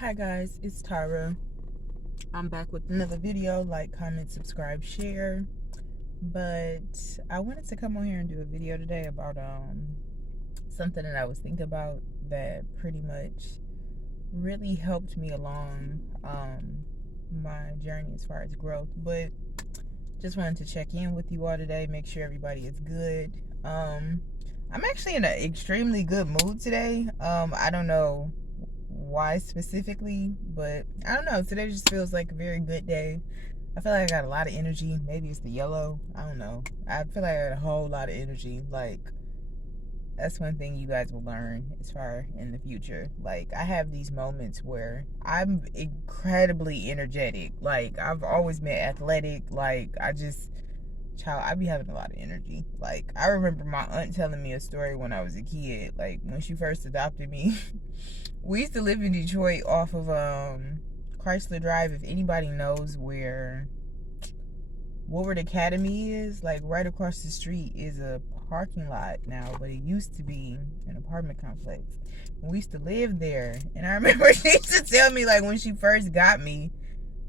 Hi guys, it's Tara. I'm back with another video. Like, comment, subscribe, share. But I wanted to come on here and do a video today about something that I was thinking about that pretty much really helped me along my journey as far as growth. But just wanted to check in with you all today, make sure everybody is good. I'm actually in an extremely good mood today. I don't know why specifically, but I don't know. Today just feels like a very good day. I feel like I got a lot of energy. Maybe it's the yellow. I don't know. I feel like I got a whole lot of energy. Like, that's one thing you guys will learn as far in the future. Like, I have these moments where I'm incredibly energetic. Like, I've always been athletic. Like, I be having a lot of energy. Like, I remember my aunt telling me a story when I was a kid. Like, when she first adopted me, we used to live in Detroit off of Chrysler Drive. If anybody knows where Woodward Academy is, like right across the street is a parking lot now, but it used to be an apartment complex. And we used to live there. And I remember she used to tell me, like, when she first got me,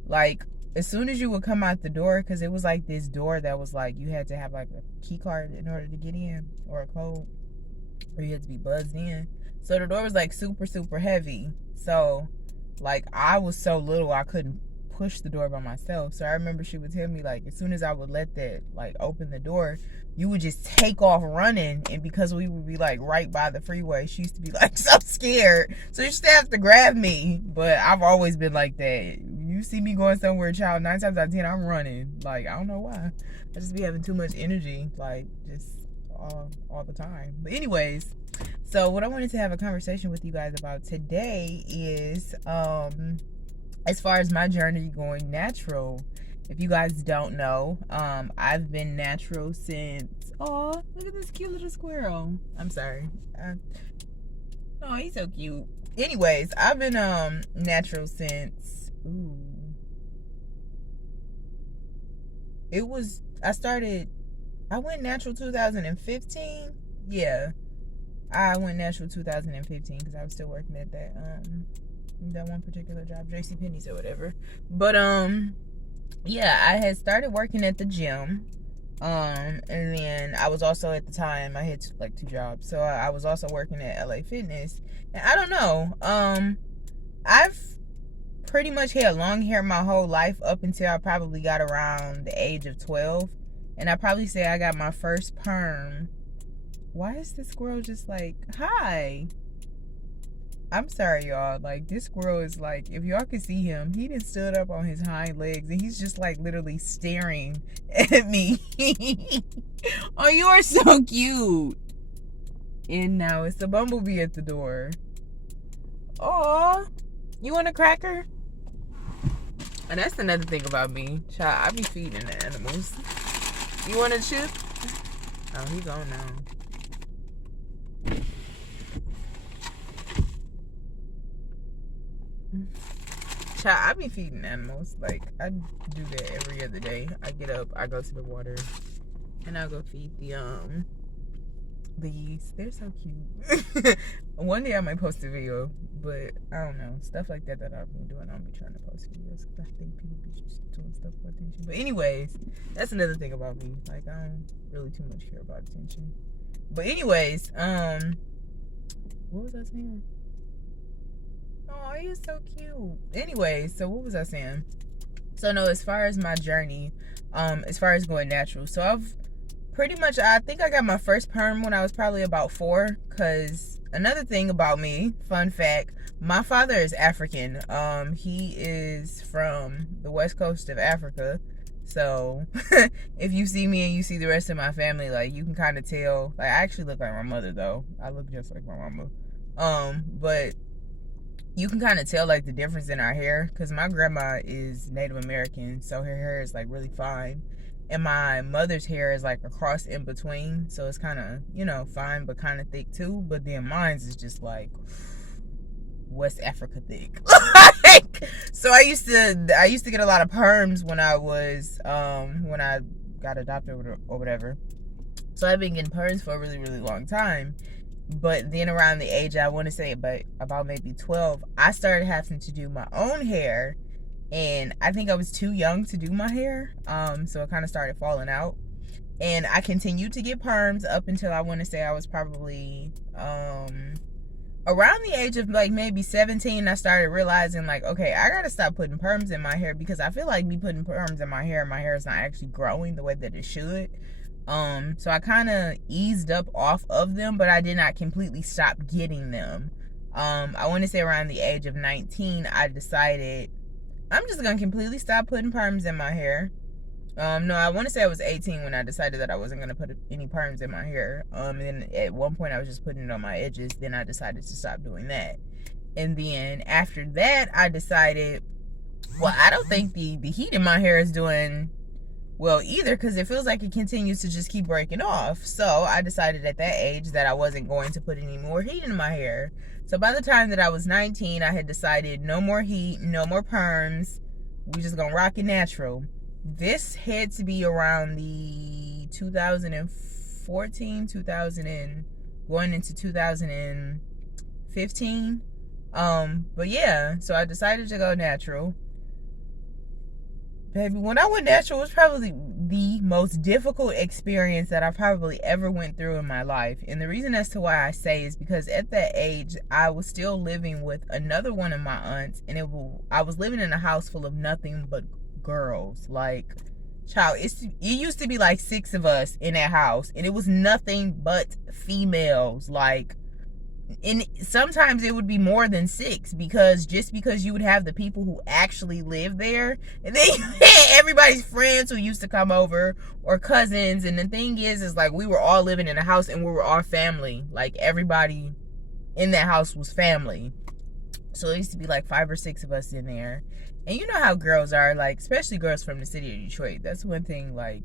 like, as soon as you would come out the door, because it was like this door that was like, you had to have like a key card in order to get in, or a code, or you had to be buzzed in. So the door was like super, super heavy. So like, I was so little I couldn't push the door by myself. So I remember she would tell me, like, as soon as I would let that, like, open the door, you would just take off running. And because we would be like right by the freeway, she used to be like so scared, so she used to have to grab me. But I've always been like that. You see me going somewhere, child, 9 times out of 10 I'm running. Like, I don't know why. I just be having too much energy, like, just all the time. But anyways, so what I wanted to have a conversation with you guys about today is as far as my journey going natural. If you guys don't know, I've been natural since, oh, look at this cute little squirrel. I'm sorry. Oh, he's so cute. Anyways, I've been natural since, I went natural 2015. Yeah, I went natural 2015 because I was still working at that one particular job, JCPenney's or whatever. But yeah, I had started working at the gym. And then I was also, at the time, I had like 2 jobs. So I was also working at LA Fitness. And I don't know. I've pretty much had long hair my whole life up until I probably got around the age of 12. And I probably say I got my first perm. Why is this squirrel just like, hi? I'm sorry, y'all. Like, this squirrel is like, if y'all could see him, he done stood up on his hind legs and he's just like literally staring at me. Oh, you are so cute. And now it's the bumblebee at the door. Aw, you want a cracker? And that's another thing about me. Child, I be feeding the animals. You want a chip? Oh, he gone now. Child, I be feeding animals. Like, I do that every other day. I get up, I go to the water, and I go feed the yeast. They're so cute. One day I might post a video, but I don't know. Stuff like that I've been doing, I don't be trying to post videos because I think people be just doing stuff for attention. But anyways, that's another thing about me. Like, I don't really too much care about attention. But anyways, what was I saying? Oh, he is so cute. Anyway, so what was I saying? So no, as far as my journey, as far as going natural, so I've pretty much, I think I got my first perm when I was probably about 4. Because another thing about me, fun fact, my father is African. He is from the west coast of Africa. So if you see me and you see the rest of my family, like, you can kind of tell. Like, I actually look like my mother though. I look just like my mama. But you can kind of tell, like, the difference in our hair, because my grandma is Native American, so her hair is like really fine, and my mother's hair is like a cross in between, so it's kind of, you know, fine but kind of thick too. But then mine's is just like West Africa thick. Like, so I used to get a lot of perms when I got adopted or whatever. So I've been getting perms for a really, really long time. But then around the age, I want to say about maybe 12, I started having to do my own hair. And I think I was too young to do my hair. So it kind of started falling out. And I continued to get perms up until I want to say I was probably around the age of like maybe 17. I started realizing like, okay, I gotta stop putting perms in my hair, because I feel like me putting perms in my hair is not actually growing the way that it should. So I kind of eased up off of them, but I did not completely stop getting them. I want to say around the age of 19, I decided I'm just gonna completely stop putting perms in my hair. No, I want to say I was 18 when I decided that I wasn't going to put any perms in my hair. And then at one point I was just putting it on my edges. Then I decided to stop doing that. And then after that, I decided, well, I don't think the heat in my hair is doing well either, because it feels like it continues to just keep breaking off. So I decided at that age that I wasn't going to put any more heat in my hair. So by the time that I was 19, I had decided no more heat, no more perms. We just gonna rock it natural. This had to be around the 2014, going into 2015. But yeah, so I decided to go natural. Baby, when I went natural, it was probably the most difficult experience that I probably ever went through in my life. And the reason as to why I say is because at that age, I was still living with another one of my aunts, and I was living in a house full of nothing but girls. Like, child, it used to be like 6 of us in that house, and it was nothing but females. Like, and sometimes it would be more than 6, because you would have the people who actually live there, and then you had everybody's friends who used to come over, or cousins. And the thing is like, we were all living in a house, and we were all family. Like, everybody in that house was family. So it used to be like 5 or 6 of us in there. And you know how girls are, like, especially girls from the city of Detroit. That's one thing, like,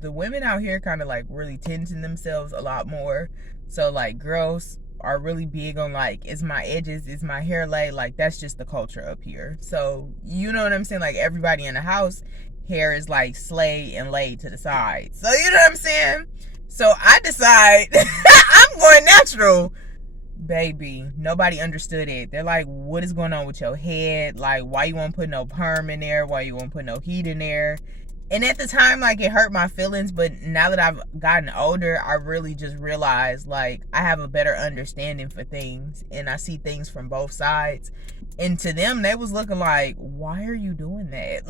the women out here kind of like really tend to themselves a lot more. So like, girls are really big on like, is my edges, is my hair laid? Like, that's just the culture up here. So you know what I'm saying? Like, everybody in the house, hair is like slayed and laid to the side. So you know what I'm saying? So I decide I'm going natural. Baby, nobody understood it. They're like, what is going on with your head? Like, why you won't put no perm in there? Why you won't put no heat in there? And at the time, like, it hurt my feelings. But now that I've gotten older, I really just realized, like, I have a better understanding for things, and I see things from both sides. And to them, they was looking like, why are you doing that?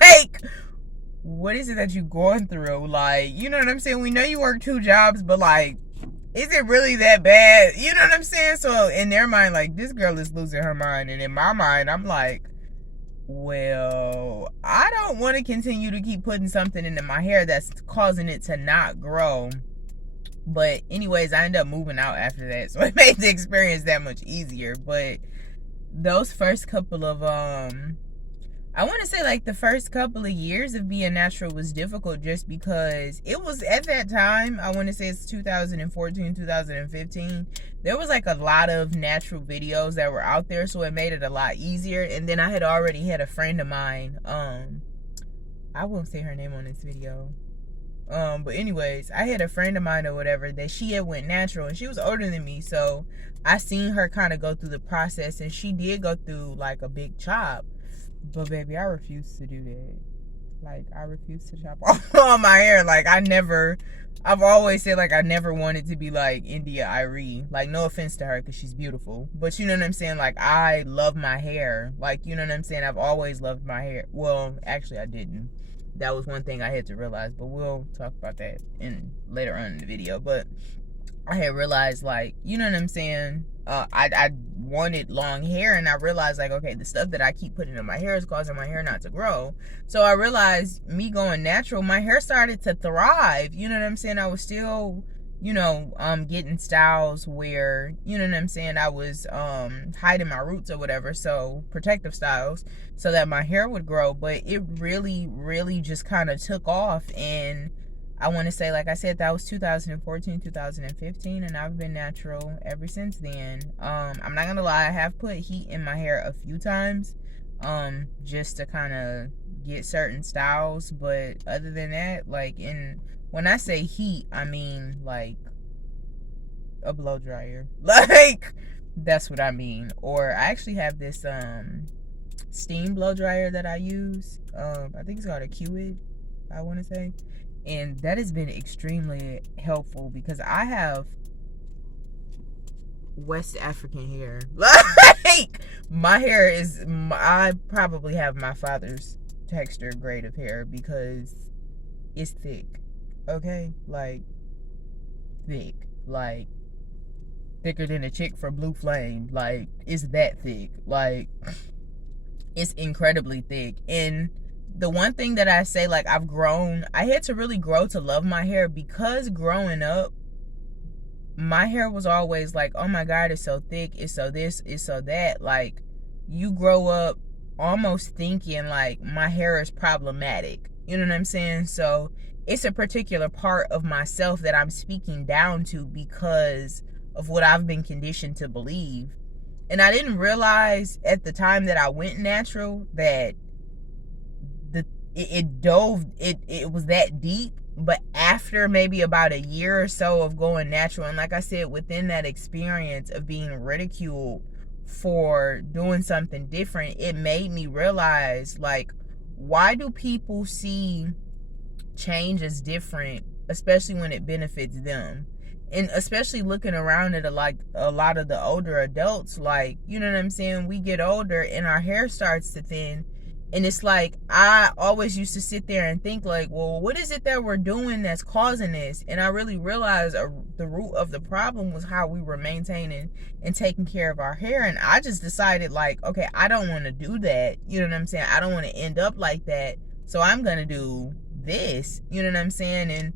Like, what is it that you going through? Like, you know what I'm saying? We know you work 2 jobs, but like, is it really that bad? You know what I'm saying? So in their mind, like, this girl is losing her mind. And in my mind, I'm like, well, I don't want to continue to keep putting something into my hair that's causing it to not grow. But anyways, I ended up moving out after that, so it made the experience that much easier. But those first couple of I want to say like the first couple of years of being natural was difficult, just because it was at that time, I want to say it's 2014, 2015, there was like a lot of natural videos that were out there, so it made it a lot easier. And then I had already had a friend of mine, I won't say her name on this video, but anyways, I had a friend of mine or whatever that she had went natural, and she was older than me, so I seen her kind of go through the process, and she did go through like a big chop. But baby, I refuse to do that. Like, I refuse to chop off all my hair. Like, I've always said, like, I never wanted to be like India Irie. Like, no offense to her, because she's beautiful. But you know what I'm saying? Like, I love my hair. Like, you know what I'm saying? I've always loved my hair. Well, actually, I didn't. That was one thing I had to realize. But we'll talk about that later on in the video. But I had realized, like, you know what I'm saying? I wanted long hair, and I realized, like, okay, the stuff that I keep putting in my hair is causing my hair not to grow. So I realized, me going natural, my hair started to thrive. You know what I'm saying? I was still, you know, getting styles where, you know what I'm saying, I was hiding my roots or whatever, so protective styles, so that my hair would grow. But it really, really just kind of took off. And I want to say, like I said, that was 2014, 2015, and I've been natural ever since then. I'm not gonna lie, I have put heat in my hair a few times, just to kind of get certain styles. But other than that, like, when I say heat, I mean like a blow dryer. Like, that's what I mean. Or I actually have this steam blow dryer that I use. I think it's called a Qid, I want to say. And that has been extremely helpful because I have West African hair. Like, my hair is, I probably have my father's texture grade of hair because it's thick. Okay? Like, thick. Like, thicker than a chick from Blue Flame. Like, it's that thick. Like, it's incredibly thick. And the one thing that I say, like, I had to really grow to love my hair because growing up, my hair was always like, oh my God, it's so thick, it's so this, it's so that. Like, you grow up almost thinking like my hair is problematic. You know what I'm saying? So it's a particular part of myself that I'm speaking down to because of what I've been conditioned to believe. And I didn't realize at the time that I went natural that it was that deep. But after maybe about a year or so of going natural, and like I said, within that experience of being ridiculed for doing something different, it made me realize, like, why do people see change as different, especially when it benefits them? And especially looking around at a lot of the older adults, like, you know what I'm saying? We get older and our hair starts to thin. And it's like, I always used to sit there and think like, well, what is it that we're doing that's causing this? And I really realized the root of the problem was how we were maintaining and taking care of our hair. And I just decided, like, okay, I don't want to do that. You know what I'm saying? I don't want to end up like that. So I'm going to do this. You know what I'm saying? And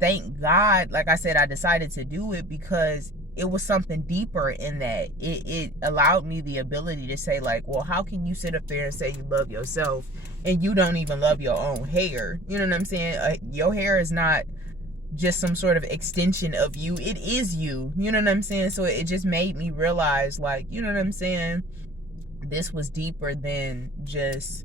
thank God, like I said, I decided to do it because it was something deeper in that. It allowed me the ability to say, like, well, how can you sit up there and say you love yourself and you don't even love your own hair? You know what I'm saying? Your hair is not just some sort of extension of you. It is you. You know what I'm saying? So it just made me realize, like, you know what I'm saying? This was deeper than just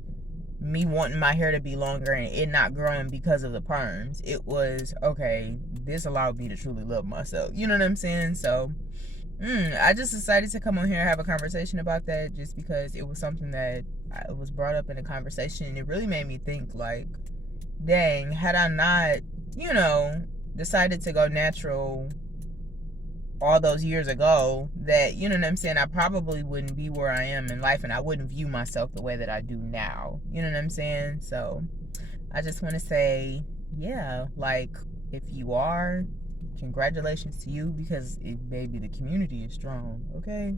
me wanting my hair to be longer and it not growing because of the perms. It was, okay, this allowed me to truly love myself. You know what I'm saying? So I just decided to come on here and have a conversation about that, just because it was something that was brought up in a conversation, and it really made me think, like, dang, had I not, you know, decided to go natural all those years ago, that, you know what I'm saying, I probably wouldn't be where I am in life, and I wouldn't view myself the way that I do now. You know what I'm saying? So I just want to say, yeah, like, if you are, congratulations to you, because baby, the community is strong. Okay,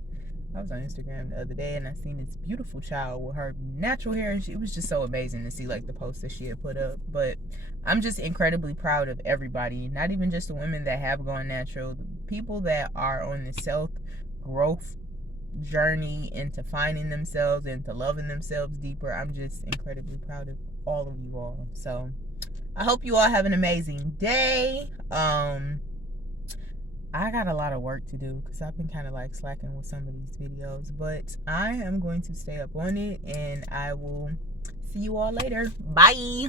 I was on Instagram the other day and I seen this beautiful child with her natural hair, and it was just so amazing to see, like, the post that she had put up. But I'm just incredibly proud of everybody, not even just the women that have gone natural, the people that are on the self growth journey into finding themselves and to loving themselves deeper. I'm just incredibly proud of all of you all. So I hope you all have an amazing day. I got a lot of work to do because I've been kind of like slacking with some of these videos, but I am going to stay up on it, and I will see you all later. Bye.